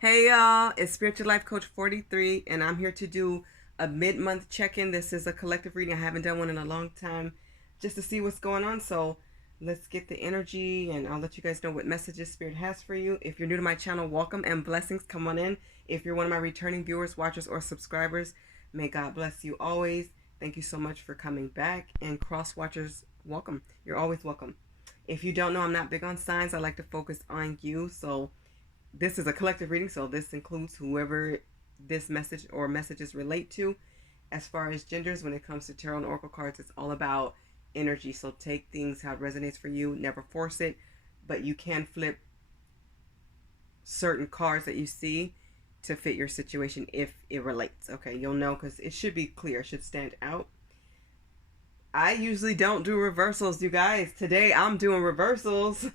Hey y'all, it's Spiritual Life Coach 43, and I'm here to do a mid-month check-in. This is a collective reading. I haven't done one in a long time just to see what's going on. So let's get the energy, and I'll let you guys know what messages Spirit has for you. If you're new to my channel, welcome and blessings. Come on in. If you're one of my returning viewers, watchers, or subscribers, may God bless you always. Thank you so much for coming back. And cross-watchers, welcome. You're always welcome. If you don't know, I'm not big on signs. I like to focus on you. So this is a collective reading, so this includes whoever this message or messages relate to. As far as genders, when it comes to tarot and oracle cards, it's all about energy. So take things how it resonates for you. Never force it, but you can flip certain cards that you see to fit your situation if it relates. Okay, you'll know because it should be clear, it should stand out. I usually don't do reversals, you guys. Today I'm doing reversals.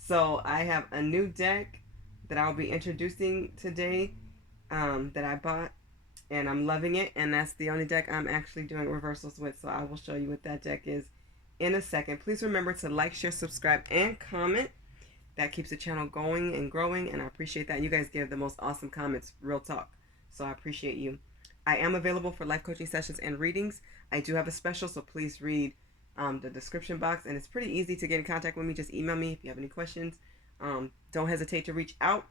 So I have a new deck that I'll be introducing today that I bought, and I'm loving it. And that's the only deck I'm actually doing reversals with. So I will show you what that deck is in a second. Please remember to like, share, subscribe, and comment. That keeps the channel going and growing, and I appreciate that. You guys give the most awesome comments, real talk. So I appreciate you. I am available for life coaching sessions and readings. I do have a special, so please read the description box, and it's pretty easy to get in contact with me. Just email me if you have any questions. Don't hesitate to reach out.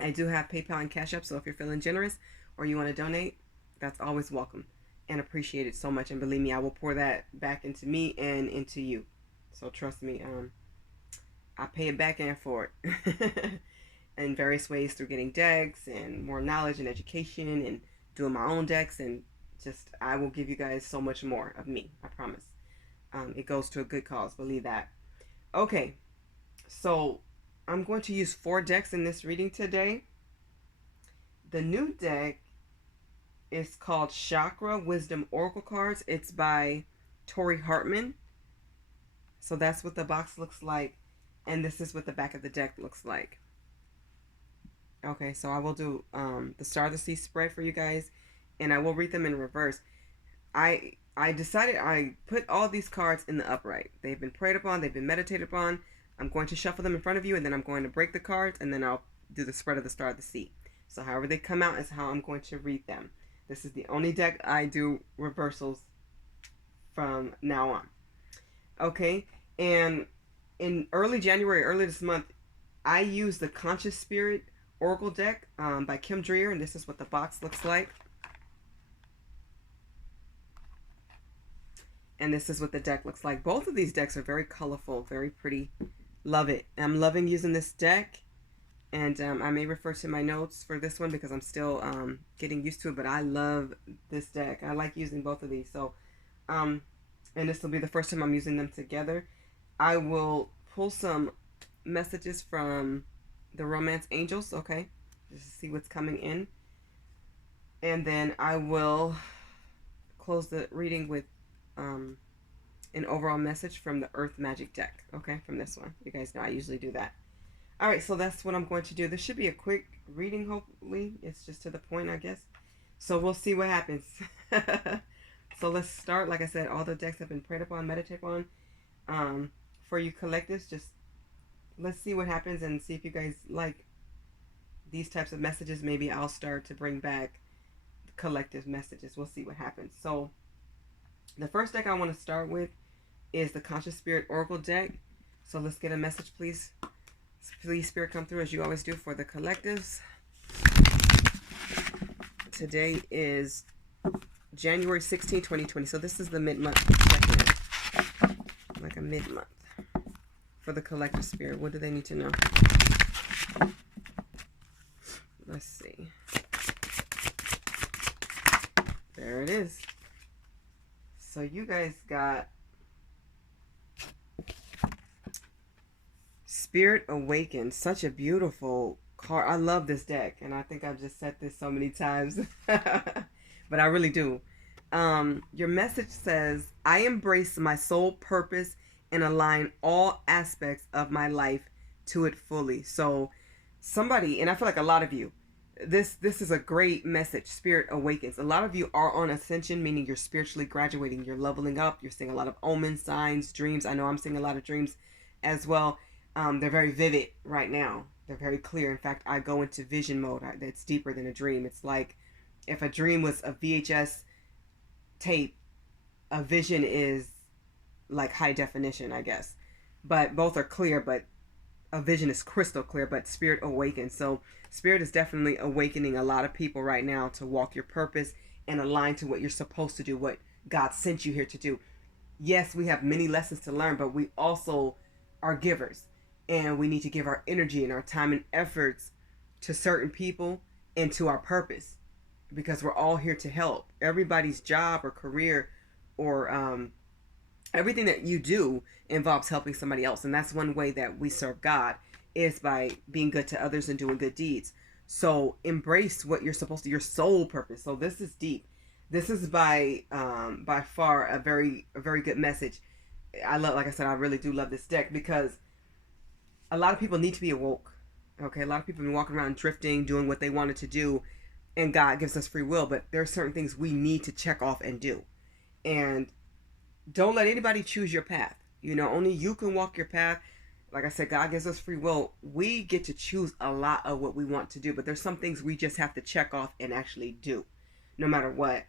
I do have PayPal and Cash App, so if you're feeling generous or you want to donate, that's always welcome and appreciated so much. And believe me, I will pour that back into me and into you. So trust me, I pay it back and for it in various ways through getting decks and more knowledge and education and doing my own decks, and just I will give you guys so much more of me. I promise. It goes to a good cause. Believe that. Okay, so I'm going to use 4 decks in this reading today. The new deck is called Chakra Wisdom Oracle Cards. It's by Tori Hartman. So that's what the box looks like, and this is what the back of the deck looks like. Okay, so I will do the Star of the Sea spread for you guys, and I will read them in reverse. I decided I put all these cards in the upright. They've been prayed upon, they've been meditated upon. I'm going to shuffle them in front of you, and then I'm going to break the cards, and then I'll do the spread of the Star of the Sea. So however they come out is how I'm going to read them. This is the only deck I do reversals from now on. Okay, and in early January, early this month, I used the Conscious Spirit Oracle deck by Kim Dreer, and this is what the box looks like. And this is what the deck looks like. Both of these decks are very colorful, very pretty. Love it. I'm loving using this deck. And I may refer to my notes for this one because I'm still getting used to it. But I love this deck. I like using both of these. So, and this will be the first time I'm using them together. I will pull some messages from the Romance Angels, okay? Just to see what's coming in. And then I will close the reading with an overall message from the Earth Magic deck, okay? From this one. You guys know I usually do that. Alright, so that's what I'm going to do. This should be a quick reading, hopefully. It's just to the point, I guess. So we'll see what happens. So let's start. Like I said, all the decks have been prayed upon, meditated on. For you collectives, just let's see what happens and see if you guys like these types of messages. Maybe I'll start to bring back collective messages. We'll see what happens. So the first deck I want to start with is the Conscious Spirit Oracle deck. So let's get a message, please. Please, Spirit, come through as you always do for the collectives. Today is January 16, 2020. So this is the mid-month check-in. Like a mid-month. For the collective spirit, what do they need to know? Let's see. There it is. So you guys got Spirit Awakens. Such a beautiful card. I love this deck, and I think I've just said this so many times, but I really do. Your message says, I embrace my soul purpose and align all aspects of my life to it fully. So somebody, and I feel like a lot of you, this is a great message. Spirit Awakens. A lot of you are on ascension, meaning you're spiritually graduating, you're leveling up, you're seeing a lot of omens, signs, dreams. I know I'm seeing a lot of dreams as well. They're very vivid right now. They're very clear. In fact, I go into vision mode. It's deeper than a dream. It's like if a dream was a VHS tape, a vision is like high definition, I guess. But both are clear, but a vision is crystal clear, but spirit awakens. So spirit is definitely awakening a lot of people right now to walk your purpose and align to what you're supposed to do, what God sent you here to do. Yes, we have many lessons to learn, but we also are givers, and we need to give our energy and our time and efforts to certain people and to our purpose, because we're all here to help. Everybody's job or career or everything that you do involves helping somebody else, and that's one way that we serve God, is by being good to others and doing good deeds. So embrace what you're supposed to, your soul purpose. So this is deep. This is by far a very good message. I love, like I said, I really do love this deck, because a lot of people need to be awoke. Okay, a lot of people have been walking around drifting, doing what they wanted to do, and God gives us free will, but there are certain things we need to check off and do. And don't let anybody choose your path. You know, only you can walk your path. Like I said, God gives us free will. We get to choose a lot of what we want to do, but there's some things we just have to check off and actually do, no matter what.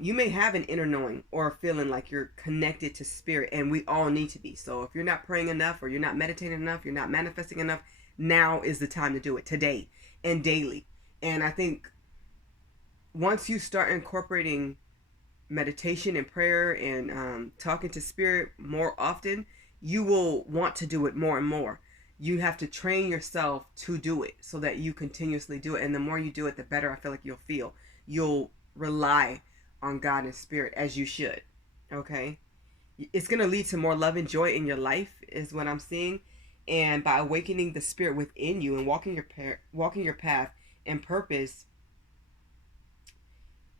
You may have an inner knowing or a feeling like you're connected to spirit, and we all need to be. So if you're not praying enough, or you're not meditating enough, you're not manifesting enough, now is the time to do it, today and daily. And I think once you start incorporating meditation and prayer and talking to spirit more often, you will want to do it more and more. You have to train yourself to do it so that you continuously do it. And the more you do it, the better I feel like you'll feel. You'll rely on God and spirit as you should. Okay? It's going to lead to more love and joy in your life, is what I'm seeing. And by awakening the spirit within you and walking your path and purpose,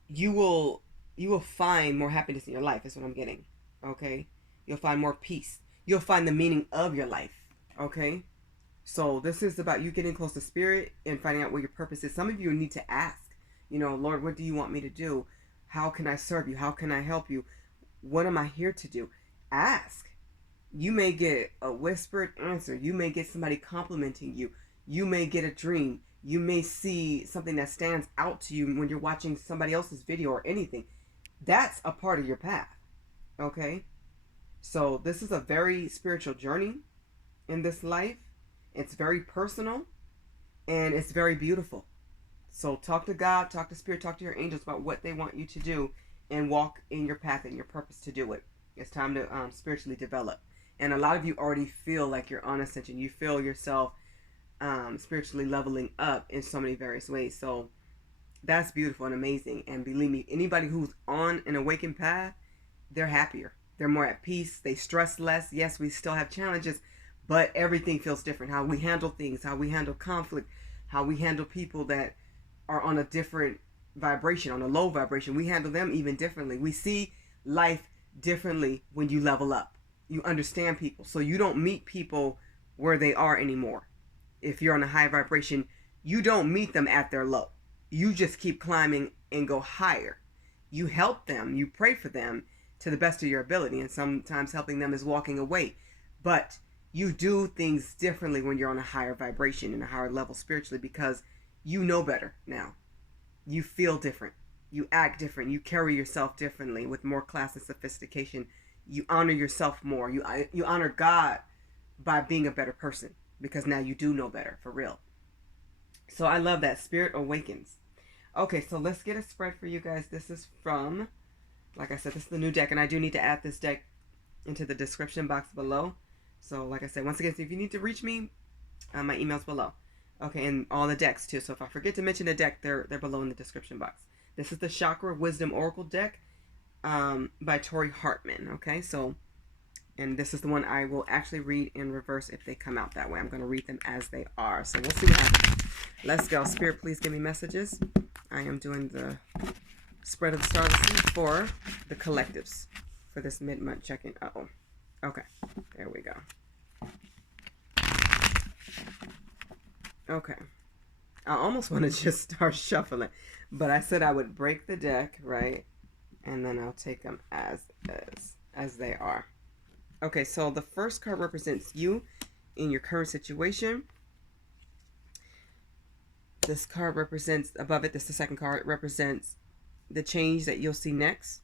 you will find more happiness in your life, is what I'm getting. Okay? You'll find more peace. You'll find the meaning of your life. Okay? So this is about you getting close to spirit and finding out what your purpose is. Some of you need to ask, you know, Lord, what do you want me to do? How can I serve you? How can I help you? What am I here to do? Ask. You may get a whispered answer. You may get somebody complimenting you. You may get a dream. You may see something that stands out to you when you're watching somebody else's video or anything. That's a part of your path. Okay? So this is a very spiritual journey in this life. It's very personal, and it's very beautiful. So talk to God, talk to spirit, talk to your angels about what they want you to do, and walk in your path and your purpose to do it. It's time to spiritually develop. And a lot of you already feel like you're on ascension. You feel yourself spiritually leveling up in so many various ways. So that's beautiful and amazing. And believe me, anybody who's on an awakened path, they're happier. They're more at peace. They stress less. Yes, we still have challenges, but everything feels different. How we handle things, how we handle conflict, how we handle people that are on a different vibration, on a low vibration. We handle them even differently. We see life differently when you level up. You understand people. So you don't meet people where they are anymore. If you're on a high vibration, you don't meet them at their low. You just keep climbing and go higher. You help them. You pray for them to the best of your ability. And sometimes helping them is walking away. But you do things differently when you're on a higher vibration and a higher level spiritually, because you know better now. You feel different. You act different. You carry yourself differently with more class and sophistication. You honor yourself more. You honor God by being a better person, because now you do know better, for real. So I love that. Spirit Awakens. Okay, so let's get a spread for you guys. This is from, like I said, this is the new deck, and I do need to add this deck into the description box below. So like I said, once again, if you need to reach me, my email's below. Okay, and all the decks too. So if I forget to mention a deck, they're below in the description box. This is the Chakra Wisdom Oracle deck by Tori Hartman. Okay, so, and this is the one I will actually read in reverse if they come out that way. I'm going to read them as they are. So we'll see what happens. Let's go. Spirit, please give me messages. I am doing the spread of the stars for the collectives for this mid-month check-in. Uh-oh. Okay, there we go. Okay. I almost want to just start shuffling, but I said I would break the deck, right? And then I'll take them as they are. Okay, so the first card represents you in your current situation. This card represents, above it, this is the second card, represents the change that you'll see next.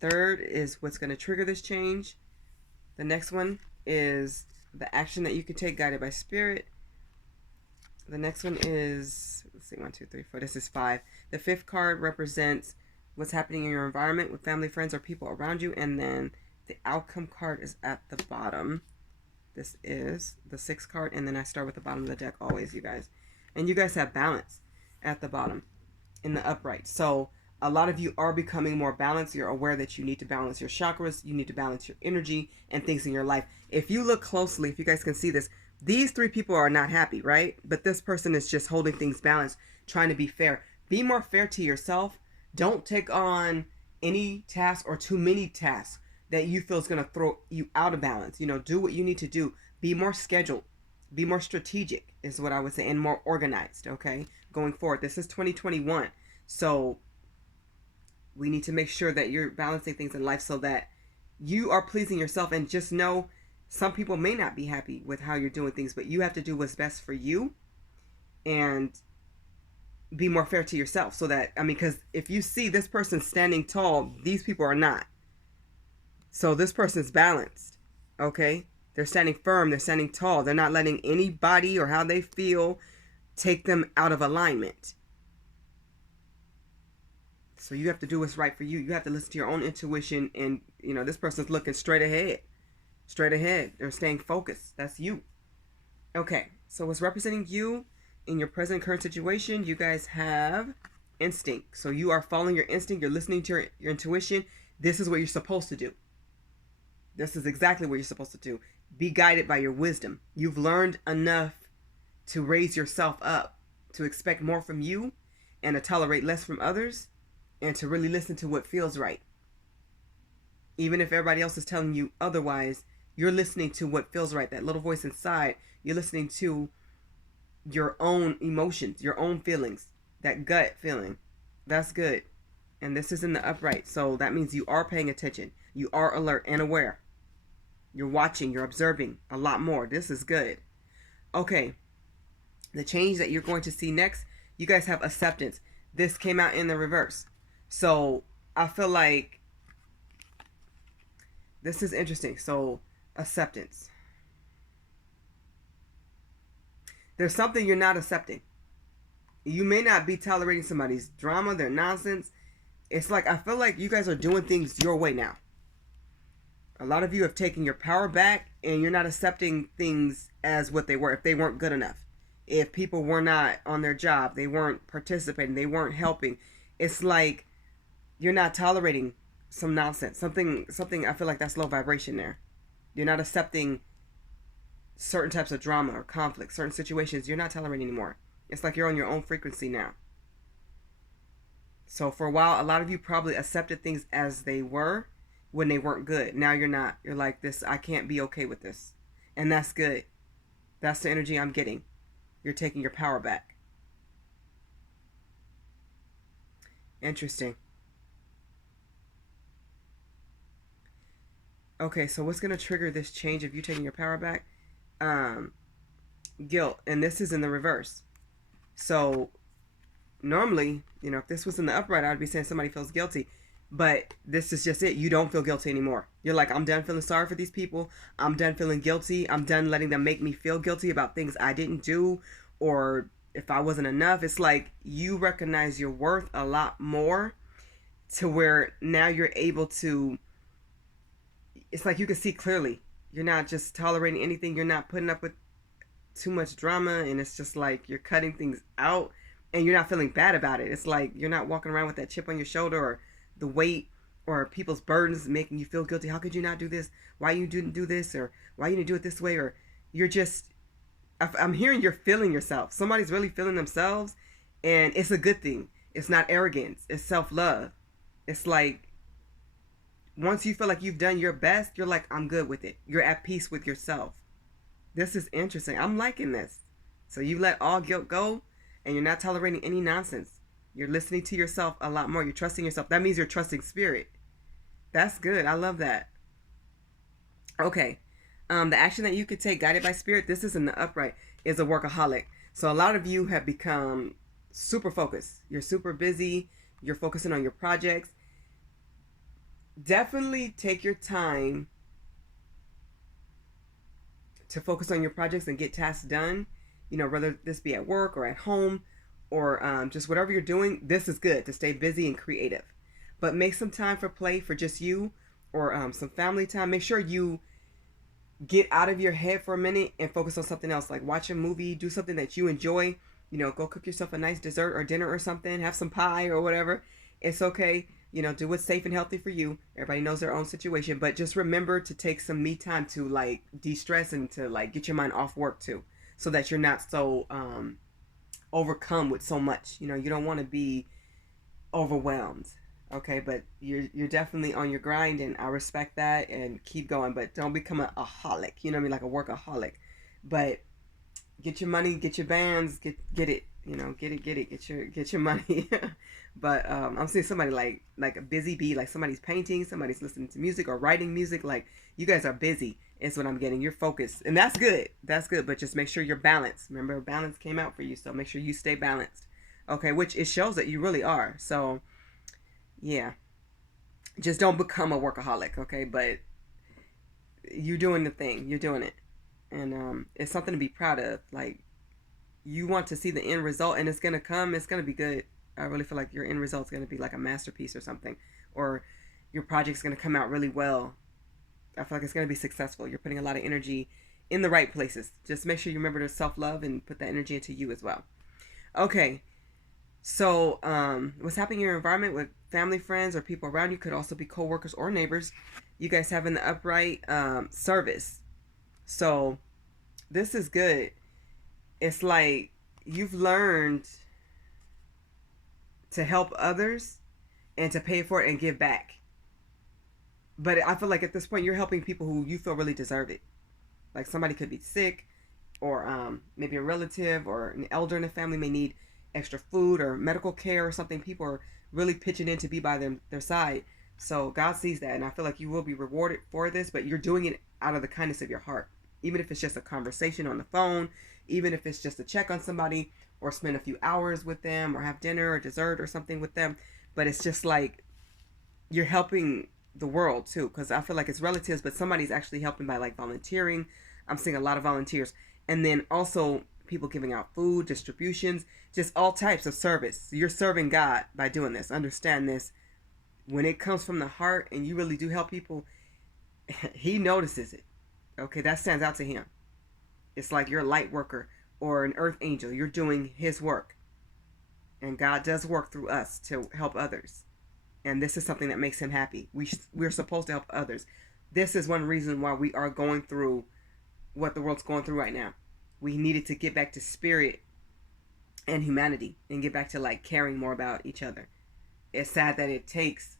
Third is what's going to trigger this change. The next one is the action that you can take guided by spirit. The next one is, let's see, 1, 2, 3, 4. This is 5. The fifth card represents what's happening in your environment with family, friends, or people around you. And then the outcome card is at the bottom. This is the 6th card. And then I start with the bottom of the deck always, you guys. And you guys have balance at the bottom in the upright. So a lot of you are becoming more balanced. You're aware that you need to balance your chakras. You need to balance your energy and things in your life. If you look closely, if you guys can see this, these 3 people are not happy, right? But this person is just holding things balanced, trying to be fair. Be more fair to yourself. Don't take on any task or too many tasks that you feel is going to throw you out of balance. You know, do what you need to do. Be more scheduled. Be more strategic is what I would say, and more organized, okay? Going forward. This is 2021. So we need to make sure that you're balancing things in life so that you are pleasing yourself. And just know, some people may not be happy with how you're doing things, but you have to do what's best for you and be more fair to yourself. So that, I mean, because if you see this person standing tall, these people are not. So this person's balanced, okay? They're standing firm. They're standing tall. They're not letting anybody or how they feel take them out of alignment. So you have to do what's right for you. You have to listen to your own intuition. And, you know, this person's looking straight ahead. Straight ahead. They're staying focused. That's you. Okay. So what's representing you in your present current situation? You guys have instinct. So you are following your instinct. You're listening to your intuition. This is what you're supposed to do. This is exactly what you're supposed to do. Be guided by your wisdom. You've learned enough to raise yourself up, to expect more from you and to tolerate less from others, and to really listen to what feels right. Even if everybody else is telling you otherwise, you're listening to what feels right. That little voice inside, you're listening to your own emotions, your own feelings, that gut feeling. That's good. And this is in the upright. So that means you are paying attention. You are alert and aware. You're watching, you're observing a lot more. This is good. Okay. The change that you're going to see next, you guys have acceptance. This came out in the reverse. So I feel like this is interesting. So acceptance. There's something you're not accepting. You may not be tolerating somebody's drama, their nonsense. It's like, I feel like you guys are doing things your way now. A lot of you have taken your power back and you're not accepting things as what they were. If they weren't good enough, if people were not on their job, they weren't participating, they weren't helping. It's like you're not tolerating some nonsense. Something I feel like that's low vibration there. You're not accepting certain types of drama or conflict, certain situations you're not tolerating anymore. It's like you're on your own frequency now. So for a while, a lot of you probably accepted things as they were when they weren't good. Now you're not. You're like, this, I can't be okay with this. And that's good. That's the energy I'm getting. You're taking your power back. Interesting. Okay, so what's going to trigger this change of you taking your power back? Guilt. And this is in the reverse. So normally, you know, if this was in the upright, I would be saying somebody feels guilty. But this is just it. You don't feel guilty anymore. You're like, I'm done feeling sorry for these people. I'm done feeling guilty. I'm done letting them make me feel guilty about things I didn't do, or if I wasn't enough. It's like you recognize your worth a lot more, to where now you're able to, it's like you can see clearly. You're not just tolerating anything. You're not putting up with too much drama, and it's just like you're cutting things out and you're not feeling bad about it. It's like you're not walking around with that chip on your shoulder, or the weight or people's burdens making you feel guilty. How could you not do this? Why you didn't do this? Or why you didn't do it this way? Or you're just, I'm hearing you're feeling yourself. Somebody's really feeling themselves, and it's a good thing. It's not arrogance. It's self-love. It's like once you feel like you've done your best, you're like, I'm good with it. You're at peace with yourself. This is interesting. I'm liking this. So you let all guilt go, and you're not tolerating any nonsense. You're listening to yourself a lot more. You're trusting yourself. That means you're trusting spirit. That's good. I love that. Okay. The action that you could take guided by spirit, this is in the upright, is a workaholic. So a lot of you have become super focused. You're super busy. You're focusing on your projects. Definitely take your time to focus on your projects and get tasks done. Whether this be at work or at home or just whatever you're doing, this is good to stay busy and creative. But make some time for play for just you or some family time. Make sure you get out of your head for a minute and focus on something else, like watch a movie, do something that you enjoy. Go cook yourself a nice dessert or dinner or something, have some pie or whatever. It's okay. Do what's safe and healthy for you. Everybody knows their own situation, but just remember to take some me time to like de-stress and to like get your mind off work too, so that you're not so overcome with so much. You don't want to be overwhelmed. Okay, but you're definitely on your grind, and I respect that, and keep going. But don't become a holic. You know what I mean, like a workaholic. But get your money, get your bands, get it. Get your money. But I'm seeing somebody like a busy bee, like somebody's painting, somebody's listening to music or writing music. Like you guys are busy. Is what I'm getting. You're focused, and that's good. That's good. But just make sure you're balanced. Remember, balance came out for you, so make sure you stay balanced. Okay, which it shows that you really are. So yeah, just don't become a workaholic. Okay, but you're doing the thing. You're doing it, and it's something to be proud of. Like you want to see the end result, and it's gonna come. It's gonna be good. I really feel like your end result's gonna be like a masterpiece or something, or your project's gonna come out really well. I feel like it's gonna be successful. You're putting a lot of energy in the right places. Just make sure you remember to self-love and put that energy into you as well. Okay, so what's happening in your environment with family, friends, or people around you could also be co-workers or neighbors. You guys having the upright service. So this is good. It's like you've learned to help others and to pay for it and give back. But I feel like at this point you're helping people who you feel really deserve it. Like somebody could be sick, or maybe a relative or an elder in the family may need extra food or medical care or something. People are really pitching in to be by their side. So God sees that, and I feel like you will be rewarded for this, but you're doing it out of the kindness of your heart. Even if it's just a conversation on the phone, even if it's just to check on somebody or spend a few hours with them or have dinner or dessert or something with them. But it's just like you're helping the world too, because I feel like it's relatives, but somebody's actually helping by like volunteering. I'm seeing a lot of volunteers, and then also people giving out food, distributions, just all types of service. You're serving God by doing this. Understand this. When it comes from the heart and you really do help people, he notices it. Okay, that stands out to him. It's like you're a light worker or an earth angel. You're doing his work, and God does work through us to help others. And this is something that makes him happy. We're supposed to help others. This is one reason why we are going through what the world's going through right now. We needed to get back to spirit and humanity and get back to like caring more about each other. It's sad that it takes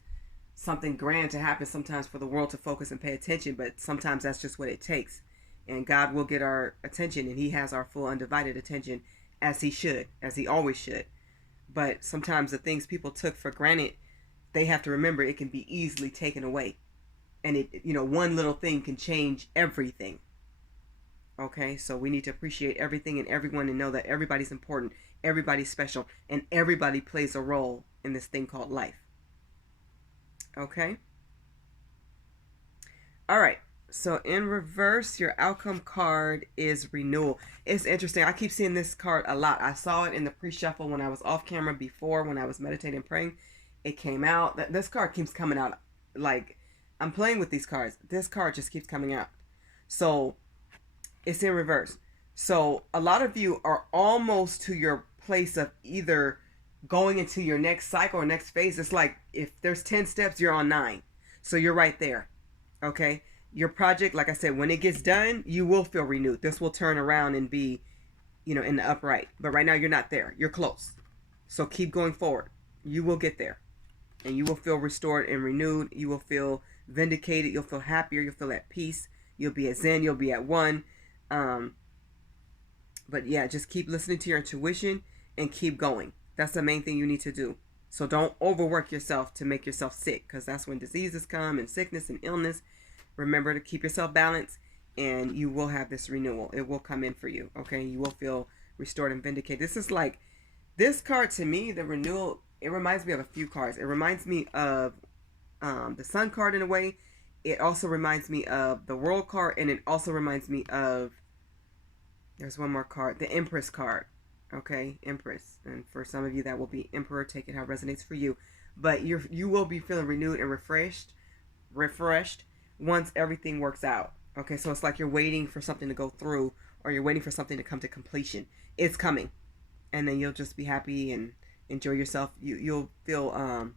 something grand to happen sometimes for the world to focus and pay attention, but sometimes that's just what it takes. And God will get our attention, and he has our full undivided attention, as he should, as he always should. But sometimes the things people took for granted, they have to remember it can be easily taken away. And one little thing can change everything. Okay, so we need to appreciate everything and everyone and know that everybody's important, everybody's special, and everybody plays a role in this thing called life. Okay? All right. So in reverse, your outcome card is renewal. It's interesting. I keep seeing this card a lot. I saw it in the pre-shuffle when I was off camera before, when I was meditating and praying. It came out. This card keeps coming out. Like, I'm playing with these cards. This card just keeps coming out. So it's in reverse. So a lot of you are almost to your place of either going into your next cycle or next phase. It's like if there's 10 steps, you're on 9. So you're right there. Okay? Your project, like I said, when it gets done, you will feel renewed. This will turn around and be, in the upright. But right now you're not there. You're close. So keep going forward. You will get there. And you will feel restored and renewed. You will feel vindicated. You'll feel happier. You'll feel at peace. You'll be at zen. You'll be at one. But yeah, just keep listening to your intuition and keep going. That's the main thing you need to do. So don't overwork yourself to make yourself sick, because that's when diseases come and sickness and illness. Remember to keep yourself balanced and you will have this renewal. It will come in for you. Okay, you will feel restored and vindicated. This is like, this card to me, the renewal, it reminds me of a few cards. It reminds me of the Sun card in a way. It also reminds me of the World card, and it also reminds me of, there's one more card, the Empress card. Okay, Empress. And for some of you, that will be Emperor. Take it how it resonates for you. But you will be feeling renewed and refreshed once everything works out. Okay, so it's like you're waiting for something to go through, or you're waiting for something to come to completion. It's coming, and then you'll just be happy and enjoy yourself. You'll feel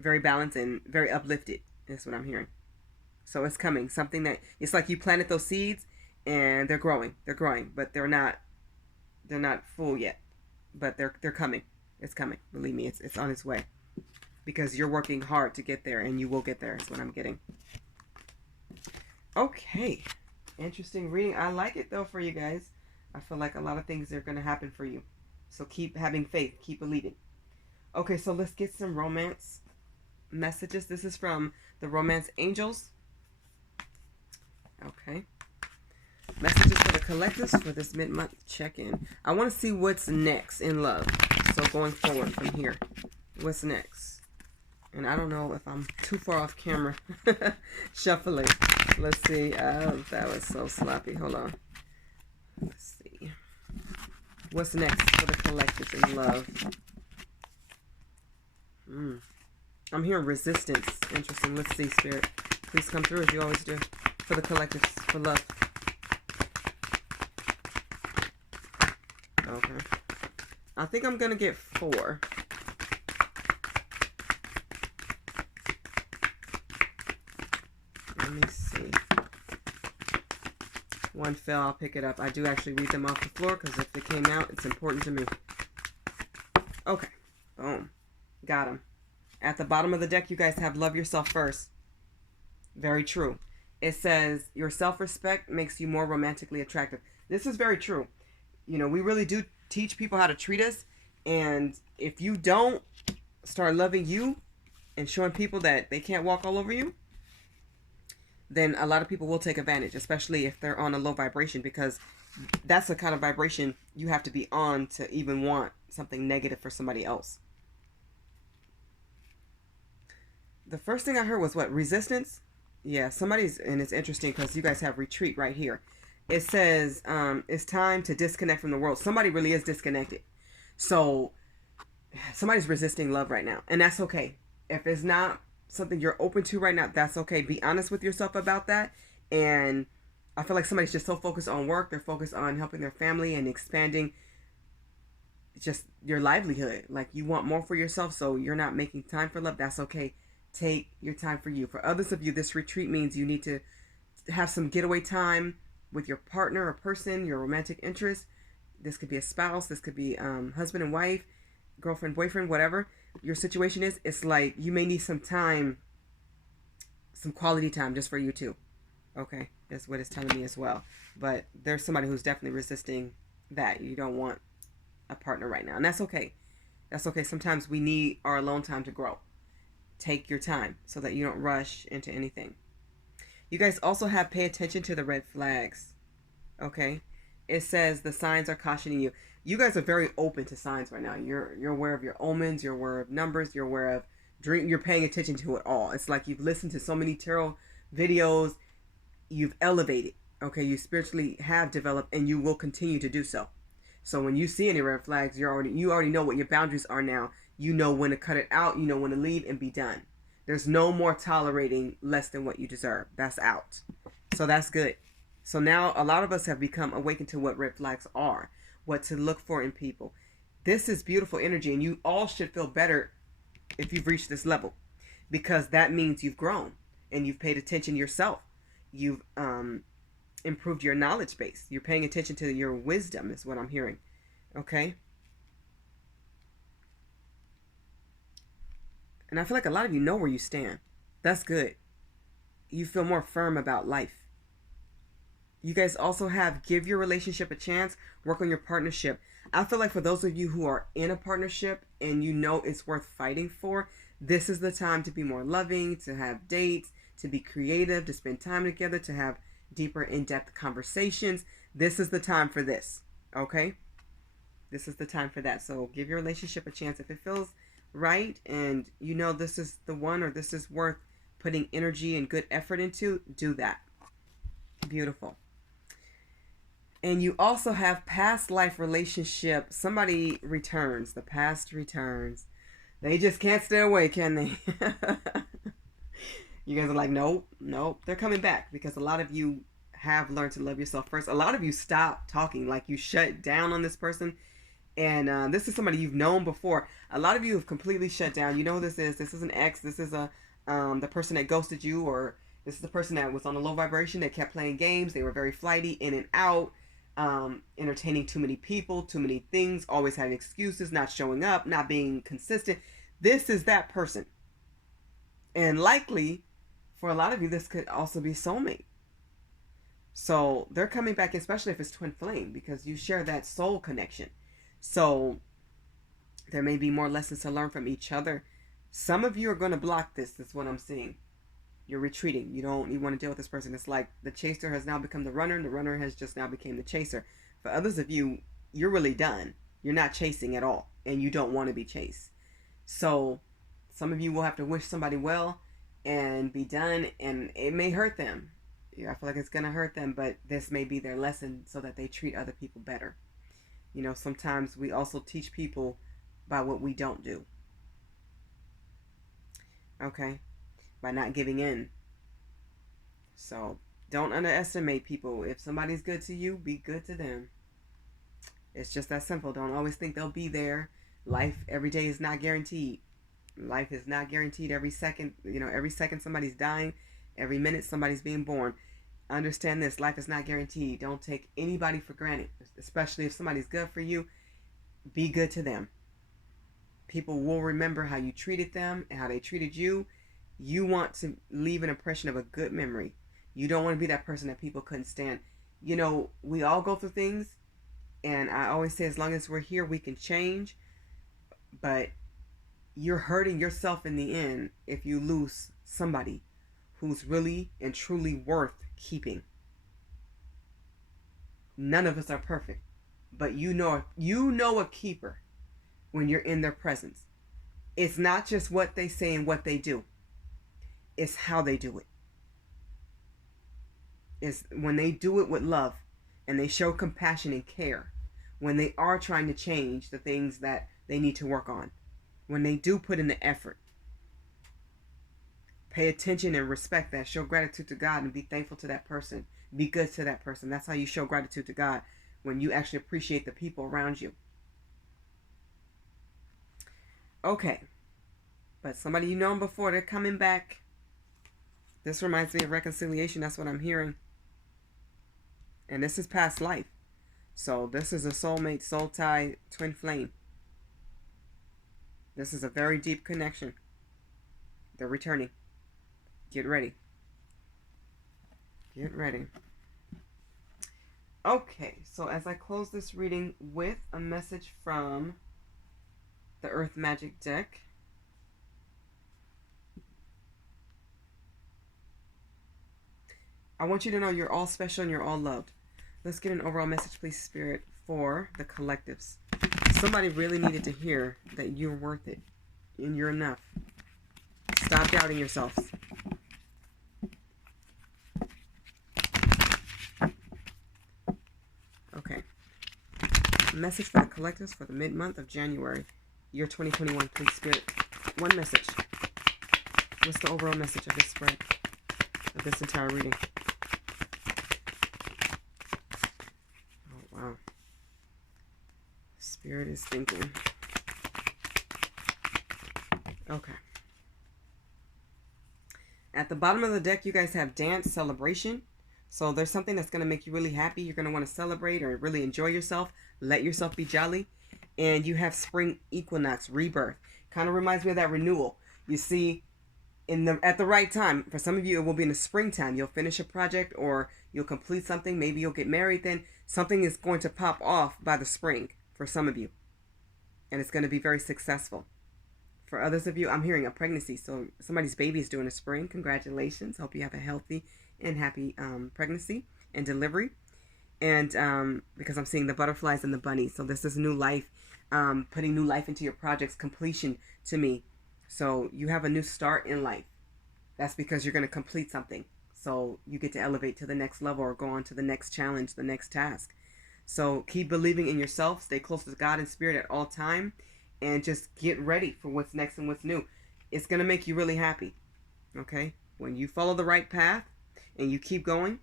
very balanced and very uplifted. That's what I'm hearing. So it's coming. Something that, it's like you planted those seeds and they're growing. They're growing, but they're not full yet. But they're coming. It's coming. Believe me, it's on its way. Because you're working hard to get there, and you will get there, is what I'm getting. Okay. Interesting reading. I like it though for you guys. I feel like a lot of things are going to happen for you. So keep having faith. Keep believing. Okay, so let's get some romance messages. This is from the Romance Angels. Okay. Messages for the collectives for this mid-month check-in. I want to see what's next in love. So going forward from here. What's next? And I don't know if I'm too far off camera. Shuffling. Let's see. Oh, that was so sloppy. Hold on. Let's see. What's next for the collectives in love? I'm hearing resistance. Interesting. Let's see, Spirit. Please come through as you always do. For the collectives. For love. Okay. I think I'm going to get 4. Let me see. One fell. I'll pick it up. I do actually read them off the floor because if they came out, it's important to me. Okay. Boom. Got them. At the bottom of the deck, you guys have love yourself first. Very true. It says your self-respect makes you more romantically attractive. This is very true. You know, we really do teach people how to treat us. And if you don't start loving you and showing people that they can't walk all over you, then a lot of people will take advantage, especially if they're on a low vibration, because that's the kind of vibration you have to be on to even want something negative for somebody else. The first thing I heard was what? Resistance? Yeah, somebody's, and it's interesting because you guys have retreat right here. It says it's time to disconnect from the world. Somebody really is disconnected. So somebody's resisting love right now. And that's okay. If it's not something you're open to right now, that's okay. Be honest with yourself about that. And I feel like somebody's just so focused on work. They're focused on helping their family and expanding just your livelihood. Like you want more for yourself, so you're not making time for love. That's okay. Take your time for you. For others of you, this retreat means you need to have some getaway time with your partner or person, your romantic interest. This could be a spouse. This could be husband and wife, girlfriend, boyfriend, whatever your situation is. It's like you may need some time, some quality time just for you two. Okay, that's what it's telling me as well. But there's somebody who's definitely resisting that. You don't want a partner right now. And that's okay. That's okay. Sometimes we need our alone time to grow. Take your time so that you don't rush into anything. You guys also have pay attention to the red flags. Okay? It says the signs are cautioning you. You guys are very open to signs right now. You're aware of your omens, you're aware of numbers, you're aware of dream, you're paying attention to it all. It's like you've listened to so many tarot videos, you've elevated. Okay, you spiritually have developed and you will continue to do so. So when you see any red flags, you already know what your boundaries are now. You know when to cut it out, you know when to leave and be done. There's no more tolerating less than what you deserve. That's out. So that's good. So now a lot of us have become awakened to what red flags are, what to look for in people. This is beautiful energy, and you all should feel better if you've reached this level, because that means you've grown and you've paid attention to yourself. You've improved your knowledge base. You're paying attention to your wisdom is what I'm hearing. Okay? And I feel like a lot of you know where you stand. That's good. You feel more firm about life. You guys also have give your relationship a chance, work on your partnership. I feel like for those of you who are in a partnership and you know it's worth fighting for, this is the time to be more loving, to have dates, to be creative, to spend time together, to have deeper, in-depth conversations, this is the time for this. Okay? This is the time for that. So give your relationship a chance. If it feels right and you know this is the one or this is worth putting energy and good effort into, do that. Beautiful. And you also have past life relationship. Somebody returns. The past returns. They just can't stay away, can they? You guys are like, nope, nope. They're coming back because a lot of you have learned to love yourself first. A lot of you stop talking, like you shut down on this person. And this is somebody you've known before. A lot of you have completely shut down. You know who this is. This is an ex. This is the person that ghosted you, or this is the person that was on a low vibration. They kept playing games. They were very flighty, in and out, entertaining too many people, too many things, always having excuses, not showing up, not being consistent. This is that person. And likely, for a lot of you, this could also be soulmate. So they're coming back, especially if it's twin flame, because you share that soul connection. So there may be more lessons to learn from each other. Some of you are going to block this. That's what I'm seeing. You're retreating. You want to deal with this person. It's like the chaser has now become the runner, and the runner has just now become the chaser. For others of you, you're really done. You're not chasing at all, and you don't want to be chased. So some of you will have to wish somebody well and be done, and it may hurt them. I feel like it's going to hurt them, but this may be their lesson so that they treat other people better. You know, sometimes we also teach people by what we don't do. Okay? By not giving in. So, don't underestimate people. If somebody's good to you, be good to them. It's just that simple. Don't always think they'll be there. Life, every day is not guaranteed. Life is not guaranteed every second. You know, every second somebody's dying. Every minute somebody's being born. Understand this. Life is not guaranteed. Don't take anybody for granted. Especially if somebody's good for you. Be good to them. People will remember how you treated them and how they treated you. You want to leave an impression of a good memory. You don't want to be that person that people couldn't stand. You know, we all go through things. And I always say, as long as we're here, we can change. But you're hurting yourself in the end if you lose somebody who's really and truly worth keeping. None of us are perfect. But you know a keeper when you're in their presence. It's not just what they say and what they do. It's how they do it. It's when they do it with love and they show compassion and care. When they are trying to change the things that they need to work on. When they do put in the effort. Pay attention and respect that. Show gratitude to God and be thankful to that person. Be good to that person. That's how you show gratitude to God. When you actually appreciate the people around you. Okay. But somebody you known before, they're coming back. This reminds me of reconciliation. That's what I'm hearing. And this is past life. So this is a soulmate, soul tie, twin flame. This is a very deep connection. They're returning. Get ready. Get ready. Okay, so as I close this reading with a message from the Earth Magic deck. I want you to know you're all special and you're all loved. Let's get an overall message, please, Spirit, for the collectives. Somebody really needed to hear that you're worth it and you're enough. Stop doubting yourselves. Okay. Message for the collectives for the mid-month of January, year 2021, please, Spirit. One message. What's the overall message of this spread, of this entire reading? Oh, wow. Spirit is thinking. Okay. At the bottom of the deck, you guys have dance, celebration. So there's something that's going to make you really happy. You're going to want to celebrate or really enjoy yourself. Let yourself be jolly. And you have spring equinox, rebirth. Kind of reminds me of that renewal. You see, at the right time. For some of you, it will be in the springtime. You'll finish a project or you'll complete something. Maybe you'll get married then. Something is going to pop off by the spring for some of you. And it's going to be very successful. For others of you, I'm hearing a pregnancy. So somebody's baby is due in the spring. Congratulations. Hope you have a healthy and happy pregnancy and delivery. And because I'm seeing the butterflies and the bunnies. So this is new life, putting new life into your project's completion to me. So you have a new start in life. That's because you're going to complete something. So you get to elevate to the next level or go on to the next challenge, the next task. So keep believing in yourself. Stay close to God and spirit at all time. And just get ready for what's next and what's new. It's going to make you really happy. Okay? When you follow the right path and you keep going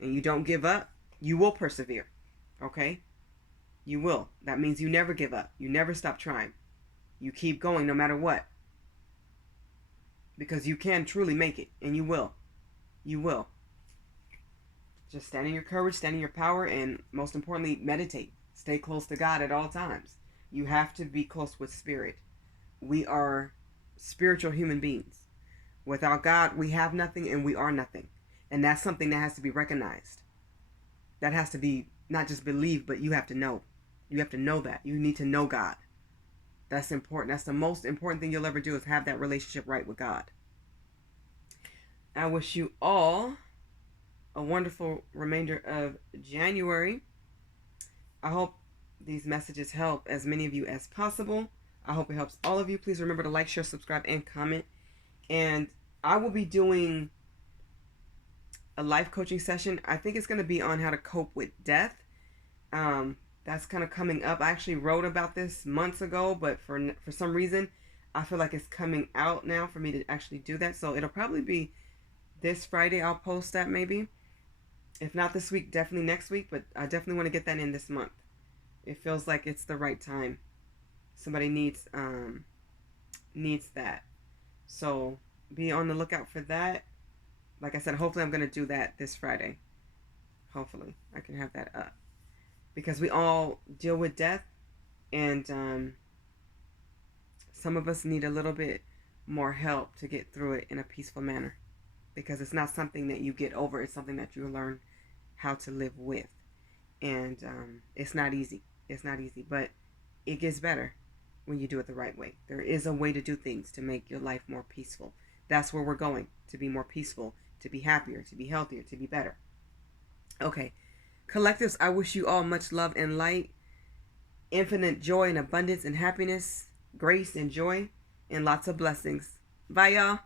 and you don't give up, you will persevere. Okay? You will. That means you never give up. You never stop trying. You keep going no matter what. Because you can truly make it. And you will. You will. Just stand in your courage, stand in your power, and most importantly, meditate. Stay close to God at all times. You have to be close with spirit. We are spiritual human beings. Without God, we have nothing and we are nothing. And that's something that has to be recognized. That has to be not just believed, but you have to know. You have to know that. You need to know God. That's important. That's the most important thing you'll ever do, is have that relationship right with God. I wish you all a wonderful remainder of January. I hope these messages help as many of you as possible. I hope it helps all of you. Please remember to like, share, subscribe, and comment. And I will be doing a life coaching session. I think it's going to be on how to cope with death. That's kind of coming up. I actually wrote about this months ago, but for some reason, I feel like it's coming out now for me to actually do that. So it'll probably be this Friday. I'll post that maybe. If not this week, definitely next week. But I definitely want to get that in this month. It feels like it's the right time. Somebody needs that. So be on the lookout for that. Like I said, hopefully I'm going to do that this Friday. Hopefully I can have that up. Because we all deal with death. And some of us need a little bit more help to get through it in a peaceful manner. Because it's not something that you get over. It's something that you learn how to live with. And it's not easy. It's not easy. But it gets better when you do it the right way. There is a way to do things to make your life more peaceful. That's where we're going. To be more peaceful. To be happier. To be healthier. To be better. Okay. Collectives, I wish you all much love and light. Infinite joy and abundance and happiness. Grace and joy. And lots of blessings. Bye, y'all.